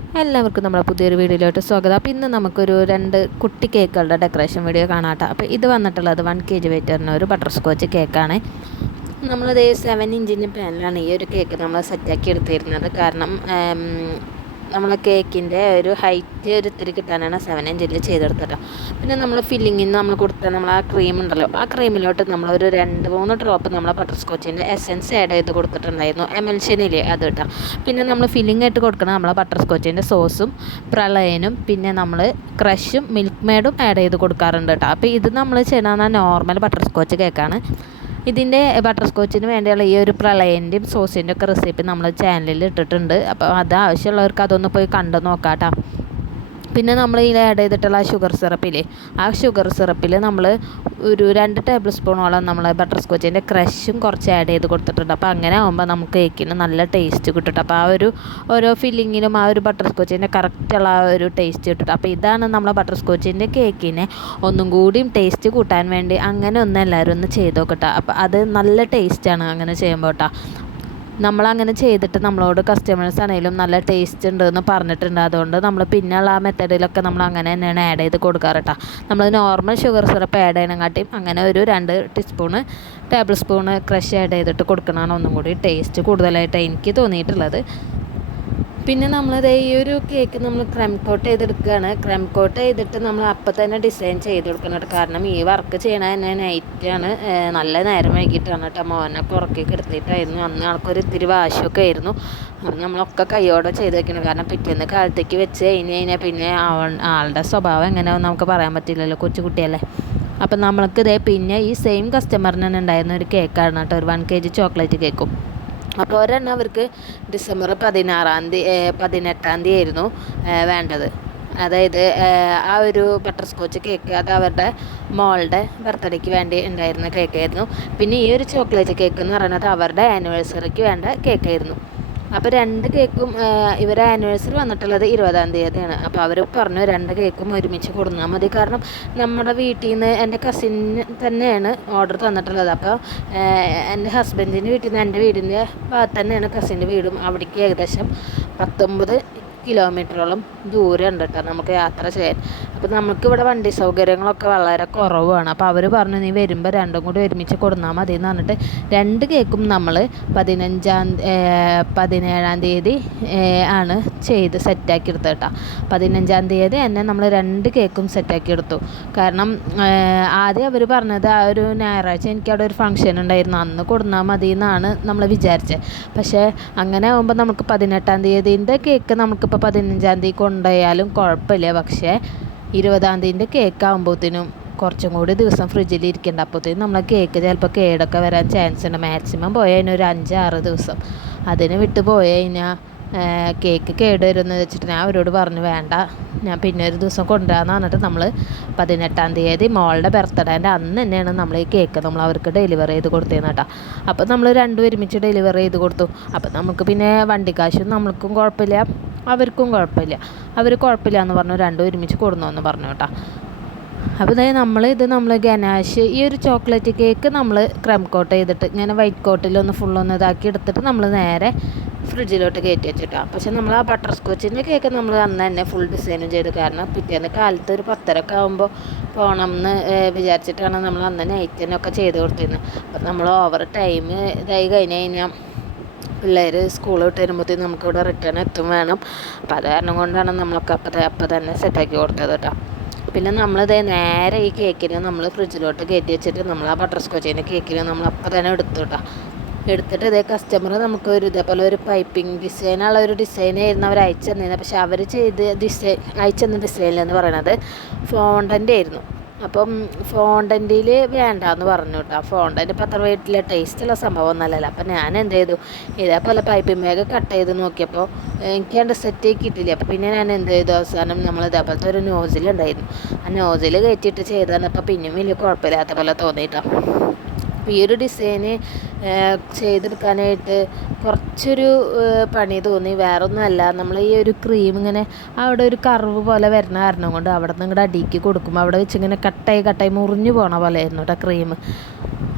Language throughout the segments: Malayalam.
എല്ലാവർക്കും നമ്മുടെ പുതിയൊരു വീഡിയോയിലോട്ട് സ്വാഗതം. അപ്പോൾ ഇന്ന് നമുക്കൊരു 2 കുട്ടി കേക്കുകളുടെ ഡെക്കറേഷൻ വീഡിയോ കാണാം. അപ്പോൾ ഇത് വന്നിട്ടുള്ളത് 1 kg വെയിറ്റ് വരുന്ന ഒരു ബട്ടർ സ്കോച്ച് കേക്കാണ്. നമ്മളത് 7 ഇഞ്ചിൻ്റെ പാനിലാണ് ഈ ഒരു കേക്ക് നമ്മൾ സെറ്റാക്കി എടുത്തിരുന്നത്. കാരണം നമ്മളെ കേക്കിൻ്റെ ഒരു ഹൈറ്റ് ഒരു ഇത്തിരി കിട്ടാനാണ് 7 ഇഞ്ചിൽ ചെയ്തെടുത്തത്. പിന്നെ നമ്മൾ ഫില്ലിങ്ങിന് നമ്മൾ കൊടുത്ത നമ്മൾ ആ ക്രീം ഉണ്ടല്ലോ, ആ ക്രീമിലോട്ട് നമ്മളൊരു 2-3 ഡ്രോപ്പ് നമ്മളെ ബട്ടർ സ്കോച്ചിൻ്റെ എസെൻസ് ആഡ് ചെയ്ത് കൊടുത്തിട്ടുണ്ടായിരുന്നു, എമൽഷനില്ലേ അത് കേട്ടോ. പിന്നെ നമ്മൾ ഫില്ലിംഗ് ആയിട്ട് കൊടുക്കണം നമ്മളെ ബട്ടർ സ്കോച്ചിൻ്റെ സോസും പ്രളയനും പിന്നെ നമ്മൾ ക്രഷും മിൽക്ക് മെയ്ഡും ആഡ് ചെയ്ത് കൊടുക്കാറുണ്ട് കേട്ടോ. അപ്പോൾ ഇത് നമ്മൾ ചെയ്യുന്ന നോർമൽ ബട്ടർ സ്കോച്ച് കേക്കാണ്. ഇതിൻ്റെ ബട്ടർ സ്കോച്ചിന് വേണ്ടിയുള്ള ഈ ഒരു പ്രളയൻ്റെയും സോസിൻ്റെ ഒക്കെ റെസിപ്പി നമ്മൾ ചാനലിൽ ഇട്ടിട്ടുണ്ട്. അപ്പോൾ അത് ആവശ്യമുള്ളവർക്ക് അതൊന്ന് പോയി കണ്ടു നോക്കാം കേട്ടോ. പിന്നെ നമ്മൾ ഇതിൽ ആഡ് ചെയ്തിട്ടുള്ള ആ ഷുഗർ സിറപ്പില്ലേ, ആ ഷുഗർ സിറപ്പിൽ നമ്മൾ ഒരു 2 ടേബിൾ സ്പൂണോളം നമ്മൾ ബട്ടർ സ്കോച്ചിൻ്റെ ക്രഷും കുറച്ച് ആഡ് ചെയ്ത് കൊടുത്തിട്ടുണ്ട്. അപ്പോൾ അങ്ങനെ ആകുമ്പോൾ നമുക്ക് കേക്കിന് നല്ല ടേസ്റ്റ് കിട്ടും. അപ്പോൾ ആ ഒരു ഓരോ ഫില്ലിങ്ങിനും ആ ഒരു ബട്ടർ സ്കോച്ചിൻ്റെ കറക്റ്റുള്ള ആ ഒരു ടേസ്റ്റ് കിട്ടും. അപ്പോൾ ഇതാണ് നമ്മളെ ബട്ടർ സ്കോച്ചിൻ്റെ കേക്കിനെ ഒന്നും കൂടിയും ടേസ്റ്റ് കൂട്ടാൻ വേണ്ടി അങ്ങനെ ഒന്ന് എല്ലാവരും ഒന്ന് ചെയ്ത് നോക്കട്ടോ. അപ്പോൾ അത് നല്ല ടേസ്റ്റാണ് അങ്ങനെ ചെയ്യുമ്പോൾ കേട്ടോ. നമ്മളങ്ങനെ ചെയ്തിട്ട് നമ്മളോട് കസ്റ്റമേഴ്സ് ആണെങ്കിലും നല്ല ടേസ്റ്റ് ഉണ്ടെന്ന് പറഞ്ഞിട്ടുണ്ട്. അതുകൊണ്ട് നമ്മൾ പിന്നെയുള്ള ആ മെത്തേഡിലൊക്കെ നമ്മൾ അങ്ങനെ തന്നെയാണ് ആഡ് ചെയ്ത് കൊടുക്കാറ് കേട്ടോ. നമ്മൾ നോർമൽ ഷുഗർ സിറപ്പ് ആഡ് ചെയ്യണകാട്ടിയും അങ്ങനെ ഒരു 2 ടേബിൾ സ്പൂണ് ക്രഷ് ആഡ് ചെയ്തിട്ട് കൊടുക്കണതാണ് ഒന്നും കൂടി ടേസ്റ്റ് കൂടുതലായിട്ട് എനിക്ക് തോന്നിയിട്ടുള്ളത്. പിന്നെ നമ്മളത് ഈ ഒരു കേക്ക് നമ്മൾ ക്രം കോട്ട് ചെയ്തെടുക്കുകയാണ്. ക്രം കോട്ട് ചെയ്തിട്ട് നമ്മൾ അപ്പം തന്നെ ഡിസൈൻ ചെയ്ത് കൊടുക്കണം. കാരണം ഈ വർക്ക് ചെയ്യണ തന്നെ നൈറ്റാണ്, നല്ല നേരം വൈകിട്ടാണ് കേട്ടോ. മോനൊക്കെ ഉറക്കിയൊക്കെ എടുത്തിട്ടായിരുന്നു. അന്ന് ആൾക്കൊരു ഇത്തിരി വാശിയൊക്കെ ആയിരുന്നു. നമ്മളൊക്കെ കൈയോടെ ചെയ്ത് വെക്കണം. കാരണം പിറ്റേന്ന് കാലത്തേക്ക് വെച്ച് കഴിഞ്ഞാൽ പിന്നെ ആളുടെ സ്വഭാവം എങ്ങനെയാണെന്ന് നമുക്ക് പറയാൻ പറ്റില്ലല്ലോ, കൊച്ചു കുട്ടിയല്ലേ. അപ്പം നമ്മൾക്ക് പിന്നെ ഈ സെയിം കസ്റ്റമറിന് തന്നെ ഉണ്ടായിരുന്ന ഒരു കേക്കാണ് കേട്ടോ, ഒരു 1 kg ചോക്ലേറ്റ് കേക്കും. അപ്പോൾ ഒരെണ്ണം അവർക്ക് ഡിസംബർ 18 ആയിരുന്നു വേണ്ടത്. അതായത് ആ ഒരു ബട്ടർ സ്കോച്ച് കേക്ക് അത് അവരുടെ മോളുടെ ബർത്ത്ഡേക്ക് വേണ്ടി ഉണ്ടായിരുന്ന കേക്കായിരുന്നു. പിന്നെ ഈ ഒരു ചോക്ലേറ്റ് കേക്ക് എന്ന് പറയുന്നത് അവരുടെ ആനിവേഴ്സറിക്ക് വേണ്ട കേക്കായിരുന്നു. അപ്പോൾ 2 കേക്കും ഇവരെ ആനിവേഴ്സറി വന്നിട്ടുള്ളത് 20-ാം തീയതിയാണ്. അപ്പോൾ അവർ പറഞ്ഞു 2 കേക്കും ഒരുമിച്ച് കൊടുന്നാൽ മതി. കാരണം നമ്മുടെ വീട്ടിൽ നിന്ന് എൻ്റെ കസിന് തന്നെയാണ് ഓർഡർ തന്നിട്ടുള്ളത്. അപ്പോൾ എൻ്റെ ഹസ്ബൻഡിൻ്റെ വീട്ടിൽ നിന്ന് എൻ്റെ വീടിൻ്റെ ഭാഗത്ത് തന്നെയാണ് കസിൻ്റെ വീടും. അവിടേക്ക് ഏകദേശം 19 കിലോമീറ്ററോളം ദൂരം ഉണ്ട് കേട്ടോ നമുക്ക് യാത്ര ചെയ്യാൻ. അപ്പോൾ നമുക്കിവിടെ വണ്ടി സൗകര്യങ്ങളൊക്കെ വളരെ കുറവാണ്. അപ്പോൾ അവർ പറഞ്ഞു നീ വരുമ്പോൾ 2 കൂടി ഒരുമിച്ച് കൊടുന്നാൽ മതി എന്ന് പറഞ്ഞിട്ട് 2 കേക്കും നമ്മൾ 17-ാം തീയതി ആണ് ചെയ്ത് സെറ്റാക്കി എടുത്തത് കേട്ടോ. 15-ാം തീയതി തന്നെ നമ്മൾ 2 കേക്കും സെറ്റാക്കി എടുത്തു. കാരണം ആദ്യം അവർ പറഞ്ഞത് ആ ഒരു ഞായറാഴ്ച എനിക്കവിടെ ഒരു ഫംഗ്ഷൻ ഉണ്ടായിരുന്നു, അന്ന് കൊടുന്നാൽ മതി എന്നാണ് നമ്മൾ വിചാരിച്ചത്. പക്ഷേ അങ്ങനെ ആകുമ്പോൾ നമുക്ക് 18-ാം തീയതിൻ്റെ കേക്ക് നമുക്കിപ്പോൾ 15-ാം തീയതി കൊണ്ടുപോയാലും കുഴപ്പമില്ല. പക്ഷേ 20-ാം തീയതിൻ്റെ കേക്ക് ആകുമ്പോഴത്തേനും കുറച്ചും കൂടി ദിവസം ഫ്രിഡ്ജിൽ ഇരിക്കേണ്ട. അപ്പോഴത്തേനും നമ്മളെ കേക്ക് ചിലപ്പോൾ കേടൊക്കെ വരാൻ ചാൻസ് ഉണ്ട്. മാക്സിമം പോയി കഴിഞ്ഞാൽ ഒരു 5-6 ദിവസം. അതിന് വിട്ട് പോയി കഴിഞ്ഞാൽ കേക്ക് കേട് വരുമെന്ന് വെച്ചിട്ട് ഞാൻ അവരോട് പറഞ്ഞു വേണ്ട, ഞാൻ പിന്നെ ഒരു ദിവസം കൊണ്ടുവരാമെന്ന് പറഞ്ഞിട്ട് നമ്മൾ 18-ാം തീയതി മോളുടെ ബർത്ത്ഡേൻ്റെ അന്ന് തന്നെയാണ് നമ്മൾ ഈ കേക്ക് നമ്മൾ അവർക്ക് ഡെലിവറി ചെയ്ത് കൊടുത്തതെന്ന് കേട്ടോ. അപ്പോൾ നമ്മൾ 2 ഒരുമിച്ച് ഡെലിവറി ചെയ്ത് കൊടുത്തു. അപ്പോൾ നമുക്ക് പിന്നെ വണ്ടി കാശും നമ്മൾക്കും കുഴപ്പമില്ല, അവർക്കും കുഴപ്പമില്ല. അവർ കുഴപ്പമില്ല എന്ന് പറഞ്ഞു, 2 ഒരുമിച്ച് കൊടുന്നു പറഞ്ഞു കേട്ടോ. അപ്പോൾ നമ്മൾ ഗനാഷ് ഈ ഒരു ചോക്ലേറ്റ് കേക്ക് നമ്മൾ ക്രം കോട്ട് ചെയ്തിട്ട് ഇങ്ങനെ വൈറ്റ് കോട്ടിലൊന്ന് ഫുള്ളൊന്ന് ഇതാക്കി എടുത്തിട്ട് നമ്മൾ നേരെ ഫ്രിഡ്ജിലോട്ട് കയറ്റി വെച്ചിട്ടാണ്. പക്ഷേ നമ്മൾ ആ ബട്ടർ സ്കോച്ചിൻ്റെ കേക്ക് നമ്മൾ അന്ന് തന്നെ ഫുൾ ഡിസൈനും ചെയ്തു. കാരണം പിറ്റേന്ന് കാലത്ത് ഒരു 10:30 ആകുമ്പോൾ പോകണം എന്ന് വിചാരിച്ചിട്ടാണ് നമ്മൾ അന്ന് നൈറ്റിനൊക്കെ ചെയ്ത് കൊടുത്തിരുന്നത്. അപ്പം നമ്മൾ ഓവർ ടൈം ഇതായി കഴിഞ്ഞാൽ പിള്ളേർ സ്കൂൾ വിട്ട് വരുമ്പോഴത്തേക്കും നമുക്കിവിടെ റിട്ടേൺ എത്തും വേണം. അപ്പോൾ അത് കാരണം കൊണ്ടാണ് നമ്മളൊക്കെ അപ്പം തന്നെ സെറ്റാക്കി കൊടുത്തത് കേട്ടോ. പിന്നെ നമ്മളിത് നേരെ ഈ കേക്കിന് നമ്മൾ ഫ്രിഡ്ജിലോട്ട് കയറ്റി വെച്ചിട്ട് നമ്മൾ ആ ബട്ടർ സ്കോച്ചിൻ്റെ കേക്കിന് നമ്മൾ അപ്പം തന്നെ എടുത്തു കേട്ടോ. എടുത്തിട്ട് ഇതേ കസ്റ്റമർ നമുക്ക് ഇതേപോലെ ഒരു പൈപ്പിംഗ് ഡിസൈനുള്ള ഒരു ഡിസൈനായിരുന്നു അവർ അയച്ചു തന്നിരുന്നത്. പക്ഷെ അവർ അയച്ചു തന്ന ഡിസൈനിലെന്ന് പറയുന്നത് ഫോണ്ടൻ്റ് ആയിരുന്നു. അപ്പം ഫോണ്ടൻറ്റിൽ വേണ്ടാന്ന് പറഞ്ഞു കേട്ടോ. ഫോണ്ടൻ്റ് ഇപ്പം അത്ര വീട്ടിലെ ടേസ്റ്റുള്ള സംഭവം ഒന്നല്ലല്ലോ. അപ്പം ഞാൻ എന്ത് ചെയ്തു, ഇതേപോലെ പൈപ്പിംഗ് ബാഗ് കട്ട് ചെയ്ത് നോക്കിയപ്പോൾ എനിക്ക് കണ്ട് സെറ്റ് കിട്ടില്ല. അപ്പോൾ പിന്നെ ഞാൻ എന്ത് ചെയ്തു, അവസാനം നമ്മൾ ഇതേപോലത്തെ ഒരു നോസിലുണ്ടായിരുന്നു, ആ നോസിൽ കയറ്റിയിട്ട് ചെയ്താണ്. അപ്പോൾ പിന്നെയും വലിയ കുഴപ്പമില്ലാത്ത പോലെ തോന്നിയിട്ടോ. ഈ ഒരു ഡിസൈന് ചെയ്തെടുക്കാനായിട്ട് കുറച്ചൊരു പണി തോന്നി. വേറൊന്നുമല്ല, നമ്മൾ ഈ ഒരു ക്രീം ഇങ്ങനെ അവിടെ ഒരു കർവ് പോലെ വരുന്ന കാരണം കൊണ്ട് അവിടെ നിന്ന് ഇങ്ങോട്ട് അടിക്ക് കൊടുക്കുമ്പോൾ അവിടെ വെച്ച് ഇങ്ങനെ കട്ടായി മുറിഞ്ഞു പോണ പോലെ ആയിരുന്നു കേട്ടോ ക്രീം.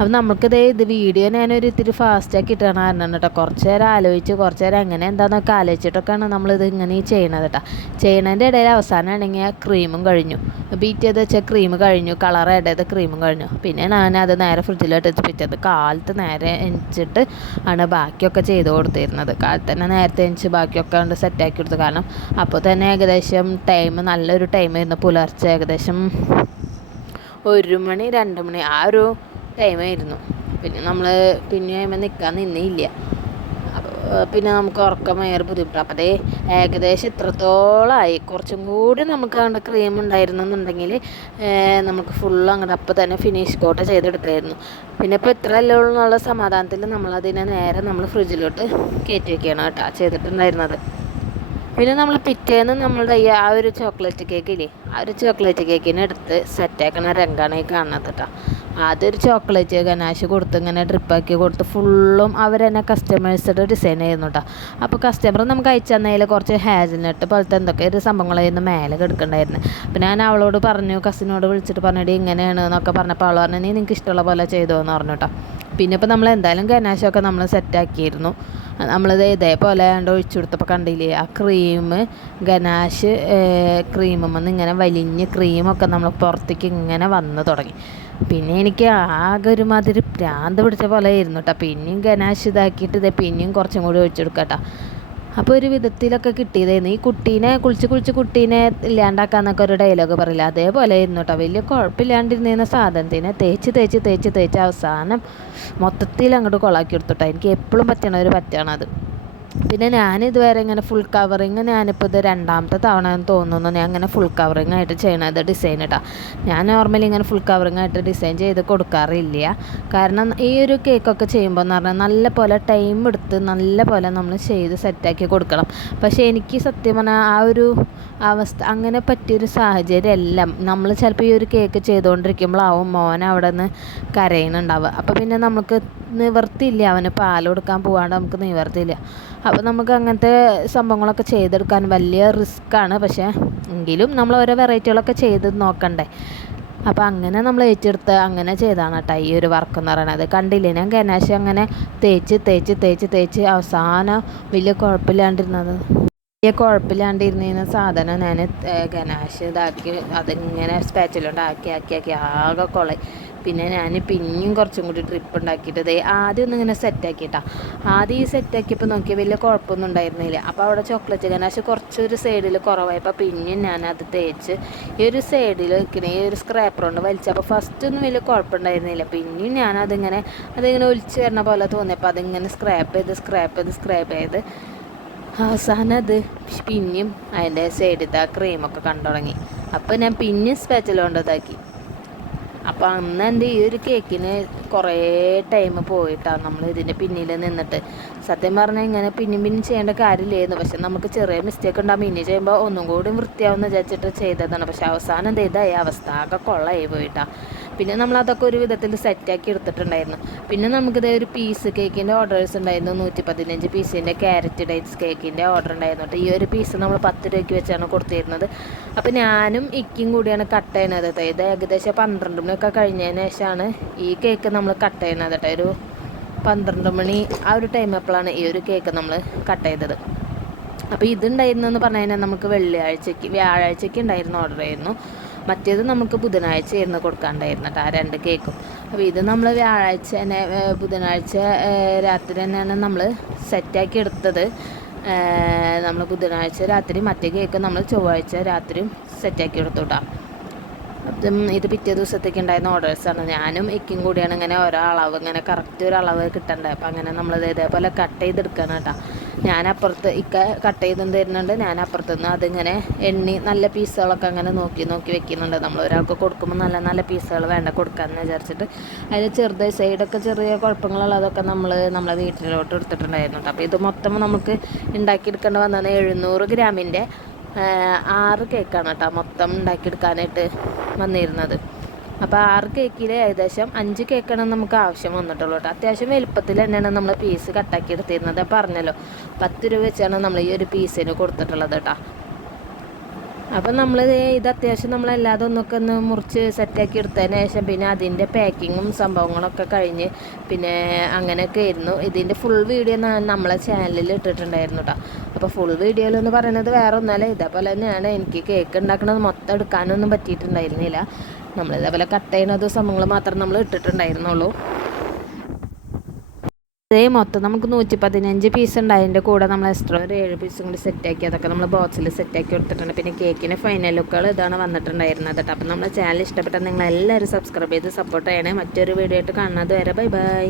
അപ്പം നമുക്കിതേ ഇത് വീഡിയോ ഞാനൊരു ഇത്തിരി ഫാസ്റ്റാക്കി ഇട്ടാണ് കാരണം കേട്ടോ. കുറച്ച് നേരം ആലോചിച്ച് കുറച്ച് നേരം എങ്ങനെ എന്താണെന്നൊക്കെ ആലോചിച്ചിട്ടൊക്കെയാണ് നമ്മളിത് ഇങ്ങനെ ഈ ചെയ്യണത് കേട്ടോ. ചെയ്യണതിൻ്റെ ഇടയിൽ അവസാനമാണെങ്കിൽ ക്രീമും കഴിഞ്ഞു, ബീറ്റ് ചെയ്ത് വെച്ച ക്രീം കഴിഞ്ഞു, കളർ ആഡ് ചെയ്ത ക്രീമും കഴിഞ്ഞു. പിന്നെ ഞാനത് നേരെ ഫ്രിഡ്ജിലോട്ട് പിറ്റേത് കാലത്ത് നേരെ എണിച്ചിട്ട് ആണ് ബാക്കിയൊക്കെ ചെയ്ത് കൊടുത്തിരുന്നത്. കാലത്ത് തന്നെ നേരത്തെ എണിച്ച് ബാക്കിയൊക്കെ കൊണ്ട് സെറ്റാക്കി കൊടുത്തു. കാരണം അപ്പോൾ തന്നെ ഏകദേശം നല്ലൊരു ടൈമായിരുന്നു. പുലർച്ചെ ഏകദേശം 1 മണി 2 മണി ആ ഒരു ടൈമായിരുന്നു. പിന്നെ നമ്മൾ പിന്നെ നിൽക്കാൻ നിന്നില്ല. പിന്നെ നമുക്ക് ഉറക്കം ഭയങ്കര ബുദ്ധിമുട്ടാണ്. അപ്പോൾ അതേ ഏകദേശം ഇത്രത്തോളമായി. കുറച്ചും കൂടി നമുക്ക് അങ്ങോട്ട് ക്രീം ഉണ്ടായിരുന്നെന്നുണ്ടെങ്കിൽ നമുക്ക് ഫുള്ള് അങ്ങോട്ട് അപ്പോൾ തന്നെ ഫിനിഷ് കോട്ട് ചെയ്തെടുത്തായിരുന്നു. പിന്നെ ഇപ്പോൾ ഇത്രയല്ലേ ഉള്ളൂ എന്നുള്ള സമാധാനത്തിൽ നമ്മളതിനെ നേരെ നമ്മൾ ഫ്രിഡ്ജിലോട്ട് കയറ്റി വയ്ക്കുകയാണ് കേട്ടോ ചെയ്തിട്ടുണ്ടായിരുന്നത്. പിന്നെ നമ്മൾ പിറ്റേന്ന് നമ്മളുടെ ആ ഒരു ചോക്ലേറ്റ് കേക്കില്ലേ, ആ ഒരു ചോക്ലേറ്റ് കേക്കിനെ എടുത്ത് സെറ്റാക്കണ രംഗമാണ് ഈ കാണുന്നത് കേട്ടോ. അതൊരു ചോക്ലേറ്റ് ഗനാശ് കൊടുത്ത് ഇങ്ങനെ ഡ്രിപ്പാക്കി കൊടുത്ത് ഫുള്ളും അവർ തന്നെ കസ്റ്റമേഴ്സിൻ്റെ ഡിസൈൻ ആയിരുന്നു കേട്ടോ. അപ്പോൾ കസ്റ്റമർ നമുക്ക് അയച്ചു തന്നതിൽ കുറച്ച് ഹാസിനട്ട് പോലത്തെ എന്തൊക്കെ ഒരു സംഭവങ്ങളായിരുന്നു മേലെ കിടക്കണ്ടായിരുന്നു. അപ്പോൾ ഞാൻ അവളോട് പറഞ്ഞു, കസിനോട് വിളിച്ചിട്ട് പറഞ്ഞിട്ട് ഇങ്ങനെയാണ് എന്നൊക്കെ പറഞ്ഞപ്പോൾ അവൾ പറഞ്ഞു നീ നിങ്ങൾക്ക് ഇഷ്ടമുള്ള പോലെ ചെയ്തോ എന്ന് പറഞ്ഞു കേട്ടോ. പിന്നെ ഇപ്പോൾ നമ്മൾ എന്തായാലും ഗനാശൊക്കെ നമ്മൾ സെറ്റാക്കിയിരുന്നു. നമ്മളിത് ഇതേപോലെ ഒഴിച്ചു കൊടുത്തപ്പോൾ കണ്ടില്ലേ ആ ക്രീം ഗനാശ് ക്രീമെന്ന് ഇങ്ങനെ വലിഞ്ഞ് ക്രീമൊക്കെ നമ്മൾ പുറത്തേക്ക് ഇങ്ങനെ വന്ന് തുടങ്ങി. പിന്നെ എനിക്ക് ആകെ ഒരുമാതിരി ഭ്രാന്ത് പിടിച്ച പോലെ ആയിരുന്നു കേട്ടോ. പിന്നെയും ഗനാശ് ഇതാക്കിയിട്ട് പിന്നെയും കുറച്ചും കൂടി ഒഴിച്ചു കൊടുക്കാം കേട്ടോ. അപ്പോൾ ഒരു വിധത്തിലൊക്കെ കിട്ടിയതായിരുന്നു. ഈ കുട്ടീനെ കുളിച്ച് കുട്ടീനെ ഇല്ലാണ്ടാക്കാന്നൊക്കെ ഒരു ഡയലോഗ് പറയില്ല, അതേപോലെ ആയിരുന്നു കേട്ടോ. വലിയ കുഴപ്പമില്ലാണ്ടിരുന്ന സാധനത്തിനെ തേച്ച് അവസാനം മൊത്തത്തിൽ അങ്ങോട്ട് കൊളാക്കി എടുത്തോട്ടോ. എനിക്ക് എപ്പോഴും പറ്റണ ഒരു പറ്റാണത്. പിന്നെ ഞാനിതുവരെ ഇങ്ങനെ ഫുൾ കവറിങ് ഞാനിപ്പോൾ ഇത് 2ാമത്തെ തവണ തോന്നുന്നു ഞാൻ അങ്ങനെ ഫുൾ കവറിങ് ആയിട്ട് ചെയ്യണത് ഡിസൈൻ ഇട്ടാ. ഞാൻ നോർമലി ഇങ്ങനെ ഫുൾ കവറിങ് ആയിട്ട് ഡിസൈൻ ചെയ്ത് കൊടുക്കാറില്ല. കാരണം ഈ ഒരു കേക്കൊക്കെ ചെയ്യുമ്പോൾ എന്ന് പറഞ്ഞാൽ നല്ല പോലെ ടൈം എടുത്ത് നല്ല പോലെ നമ്മൾ ചെയ്ത് സെറ്റാക്കി കൊടുക്കണം. പക്ഷേ എനിക്ക് സത്യം പറഞ്ഞാൽ ആ ഒരു അവസ്ഥ അങ്ങനെ പറ്റിയൊരു സാഹചര്യം എല്ലാം നമ്മൾ ചിലപ്പോൾ ഈ ഒരു കേക്ക് ചെയ്തുകൊണ്ടിരിക്കുമ്പോഴാവും മോൻ അവിടെ നിന്ന് കരയുന്നുണ്ടാവുക. അപ്പോൾ പിന്നെ നമുക്ക് നിവർത്തിയില്ല, അവന് പാൽ കൊടുക്കാൻ പോകാണ്ട് നമുക്ക് നിവർത്തിയില്ല. അപ്പോൾ നമുക്ക് അങ്ങനത്തെ സംഭവങ്ങളൊക്കെ ചെയ്തെടുക്കാൻ വലിയ റിസ്ക്കാണ്. പക്ഷേ എങ്കിലും നമ്മൾ ഓരോ വെറൈറ്റികളൊക്കെ ചെയ്ത് നോക്കണ്ടേ. അപ്പോൾ അങ്ങനെ നമ്മൾ ഏറ്റെടുത്ത് അങ്ങനെ ചെയ്താണ് കേട്ടോ ഈ ഒരു വർക്ക് എന്ന് പറയണത്. കണ്ടില്ലേ ഞാൻ ഗനാശ് അങ്ങനെ തേച്ച് അവസാനം വലിയ കുഴപ്പമില്ലാണ്ടിരുന്ന സാധനം ഞാൻ ഗനാശ് ഇതാക്കി അതിങ്ങനെ സ്പാച്ചിലുണ്ട് ആക്കി ആകെ കൊളായി. പിന്നെ ഞാൻ പിന്നെയും കുറച്ചും കൂടി ട്രിപ്പ് ഉണ്ടാക്കിയിട്ട് ആദ്യം ഒന്നിങ്ങനെ സെറ്റാക്കിയിട്ടാണ്. ആദ്യം ഈ സെറ്റാക്കിയപ്പോൾ നോക്കിയാൽ വലിയ കുഴപ്പമൊന്നും ഉണ്ടായിരുന്നില്ല. അപ്പോൾ അവിടെ ചോക്ലേറ്റ് ഗനാശ് കുറച്ചൊരു സൈഡിൽ കുറവായപ്പോൾ പിന്നെയും ഞാനത് തേച്ച് ഈ ഒരു സൈഡിൽ വെക്കണേ ഈ ഒരു സ്ക്രാപ്പർ കൊണ്ട് വലിച്ചപ്പോൾ ഫസ്റ്റൊന്നും വലിയ കുഴപ്പമുണ്ടായിരുന്നില്ല. പിന്നെയും അതിങ്ങനെ ഒലിച്ച് വരണ പോലെ തോന്നിയപ്പോൾ അതിങ്ങനെ സ്ക്രാപ്പ് ചെയ്ത് അവസാനം അത് പിന്നെയും അതിൻ്റെ സൈഡിൽ ആ ക്രീമൊക്കെ കണ്ടു തുടങ്ങി. അപ്പോൾ ഞാൻ പിന്നെയും സ്പാച്ചിൽ കൊണ്ട് ഇതാക്കി. അപ്പോൾ അന്ന് എൻ്റെ ഈ ഒരു കേക്കിന് കുറേ ടൈം പോയിട്ടാണ് നമ്മൾ ഇതിൻ്റെ പിന്നിൽ നിന്നിട്ട്. സത്യം പറഞ്ഞാൽ ഇങ്ങനെ പിന്നെയും ചെയ്യേണ്ട കാര്യമില്ലായിരുന്നു. പക്ഷെ നമുക്ക് ചെറിയ മിസ്റ്റേക്ക് ഉണ്ടാകും, ഇനി ചെയ്യുമ്പോൾ ഒന്നും കൂടി വൃത്തിയാവുമെന്ന് വിചാരിച്ചിട്ട് ചെയ്തതാണ്. പക്ഷെ അവസാനം ഇതായി അവസ്ഥ ആകെ കൊള്ളായി പോയിട്ടാണ്. പിന്നെ നമ്മളതൊക്കെ ഒരു വിധത്തിൽ സെറ്റാക്കി എടുത്തിട്ടുണ്ടായിരുന്നു. പിന്നെ നമുക്കിത് ഒരു പീസ് കേക്കിൻ്റെ ഓർഡേഴ്സ് ഉണ്ടായിരുന്നു. 115 പീസിൻ്റെ ക്യാരറ്റ് ഡേറ്റ്സ് കേക്കിൻ്റെ ഓർഡർ ഉണ്ടായിരുന്നു. ഈ ഒരു പീസ് നമ്മൾ 10 രൂപയ്ക്ക് വെച്ചാണ് കൊടുത്തിരുന്നത്. അപ്പോൾ ഞാനും ഇക്കും കൂടിയാണ് കട്ട് ചെയ്യുന്നത്. ഇത് ഏകദേശം 12 മണിയൊക്കെ കഴിഞ്ഞതിന് ശേഷമാണ് ഈ കേക്ക് നമ്മൾ കട്ട് ചെയ്യുന്നത് കേട്ടോ. ഒരു 12 മണി ആ ഒരു ടൈം എപ്പോഴാണ് ഈ ഒരു കേക്ക് നമ്മൾ കട്ട് ചെയ്തത്. അപ്പോൾ ഇതുണ്ടായിരുന്നെന്ന് പറഞ്ഞു കഴിഞ്ഞാൽ നമുക്ക് വ്യാഴാഴ്ചയ്ക്ക് ഉണ്ടായിരുന്ന ഓർഡർ ആയിരുന്നു. മറ്റേത് നമുക്ക് ബുധനാഴ്ചയായിരുന്നു കൊടുക്കാണ്ടായിരുന്നു കേട്ടോ ആ 2 കേക്കും. അപ്പോൾ ഇത് നമ്മൾ ബുധനാഴ്ച രാത്രി തന്നെയാണ് നമ്മൾ സെറ്റാക്കി എടുത്തത്. നമ്മൾ ബുധനാഴ്ച രാത്രി, മറ്റേ കേക്ക് നമ്മൾ ചൊവ്വാഴ്ച രാത്രിയും സെറ്റാക്കി എടുത്തു കേട്ടോ. അപ്പം ഇത് പിറ്റേ ദിവസത്തേക്ക് ഉണ്ടായിരുന്ന ഓർഡേഴ്സാണ്. ഞാനും ഇക്കും കൂടിയാണ് ഇങ്ങനെ ഓരോ അളവ് ഇങ്ങനെ കറക്റ്റ് ഒരു അളവ് കിട്ടണ്ടേ. അപ്പം അങ്ങനെ നമ്മളിത് ഇതേപോലെ കട്ട് ചെയ്തെടുക്കണം കേട്ടോ. ഞാനപ്പുറത്ത് കട്ട് ചെയ്തും തരുന്നുണ്ട്, ഞാൻ അപ്പുറത്തുനിന്ന് അതിങ്ങനെ നല്ല പീസുകളൊക്കെ അങ്ങനെ നോക്കി വെക്കുന്നുണ്ട്. നമ്മൾ ഒരാൾക്ക് കൊടുക്കുമ്പോൾ നല്ല പീസുകൾ വേണ്ട കൊടുക്കാമെന്ന് വിചാരിച്ചിട്ട് അതിൽ സൈഡൊക്കെ ചെറിയ കുഴപ്പങ്ങളുള്ളതൊക്കെ നമ്മളെ വീട്ടിലോട്ട് എടുത്തിട്ടുണ്ടായിരുന്നു കേട്ടോ. അപ്പോൾ ഇത് മൊത്തം നമുക്ക് ഉണ്ടാക്കിയെടുക്കേണ്ടി വന്നത് 700 ഗ്രാമിൻ്റെ 6 കേക്കാണ് കേട്ടോ മൊത്തം ഉണ്ടാക്കിയെടുക്കാനായിട്ട് വന്നിരുന്നത്. അപ്പോൾ 6 കേക്കിൽ ഏകദേശം 5 കേക്കാണ് നമുക്ക് ആവശ്യം വന്നിട്ടുള്ളൂ കേട്ടോ. അത്യാവശ്യം വലുപ്പത്തിൽ തന്നെയാണ് നമ്മൾ പീസ് കട്ടാക്കി എടുത്തിരുന്നത്. പറഞ്ഞല്ലോ 10 രൂപ വെച്ചാണ് നമ്മൾ ഈ ഒരു പീസിന് കൊടുത്തിട്ടുള്ളത് കേട്ടോ. അപ്പം നമ്മൾ ഇത് അത്യാവശ്യം നമ്മളല്ലാതെ ഒന്ന് മുറിച്ച് സെറ്റാക്കി എടുത്തതിന് ശേഷം പിന്നെ അതിൻ്റെ പാക്കിങ്ങും സംഭവങ്ങളൊക്കെ കഴിഞ്ഞ് പിന്നെ അങ്ങനെയൊക്കെ ആയിരുന്നു. ഇതിൻ്റെ ഫുൾ വീഡിയോ നമ്മളെ ചാനലിൽ ഇട്ടിട്ടുണ്ടായിരുന്നു കേട്ടോ. അപ്പോൾ ഫുൾ വീഡിയോയിലെന്ന് പറയുന്നത് വേറെ ഒന്നല്ല, ഇതേപോലെ തന്നെയാണ്. എനിക്ക് കേക്ക് ഉണ്ടാക്കുന്നത് മൊത്തം എടുക്കാനൊന്നും പറ്റിയിട്ടുണ്ടായിരുന്നില്ല. നമ്മളിതേപോലെ കട്ട് ചെയ്യുന്നത് സംഭവങ്ങൾ മാത്രം നമ്മൾ ഇട്ടിട്ടുണ്ടായിരുന്നുള്ളൂ. അതേ മൊത്തം നമുക്ക് 115 പീസ് ഉണ്ട്. അതിൻ്റെ കൂടെ നമ്മൾ എക്സ്ട്രാ ഒരു 7 പീസും കൂടി സെറ്റാക്കി അതൊക്കെ നമ്മൾ ബോക്സിൽ സെറ്റാക്കി കൊടുത്തിട്ടുണ്ട്. പിന്നെ കേക്കിൻ്റെ ഫൈനൽ ലുക്കുകൾ ഇതാണ് വന്നിട്ടുണ്ടായിരുന്നത് കേട്ടോ. അപ്പം നമ്മുടെ ചാനൽ ഇഷ്ടപ്പെട്ടാൽ നിങ്ങൾ എല്ലാവരും സബ്സ്ക്രൈബ് ചെയ്ത് സപ്പോർട്ട് ചെയ്യണേ. മറ്റൊരു വീഡിയോ ആയിട്ട് കാണുന്നത് വരെ ബൈ ബൈ.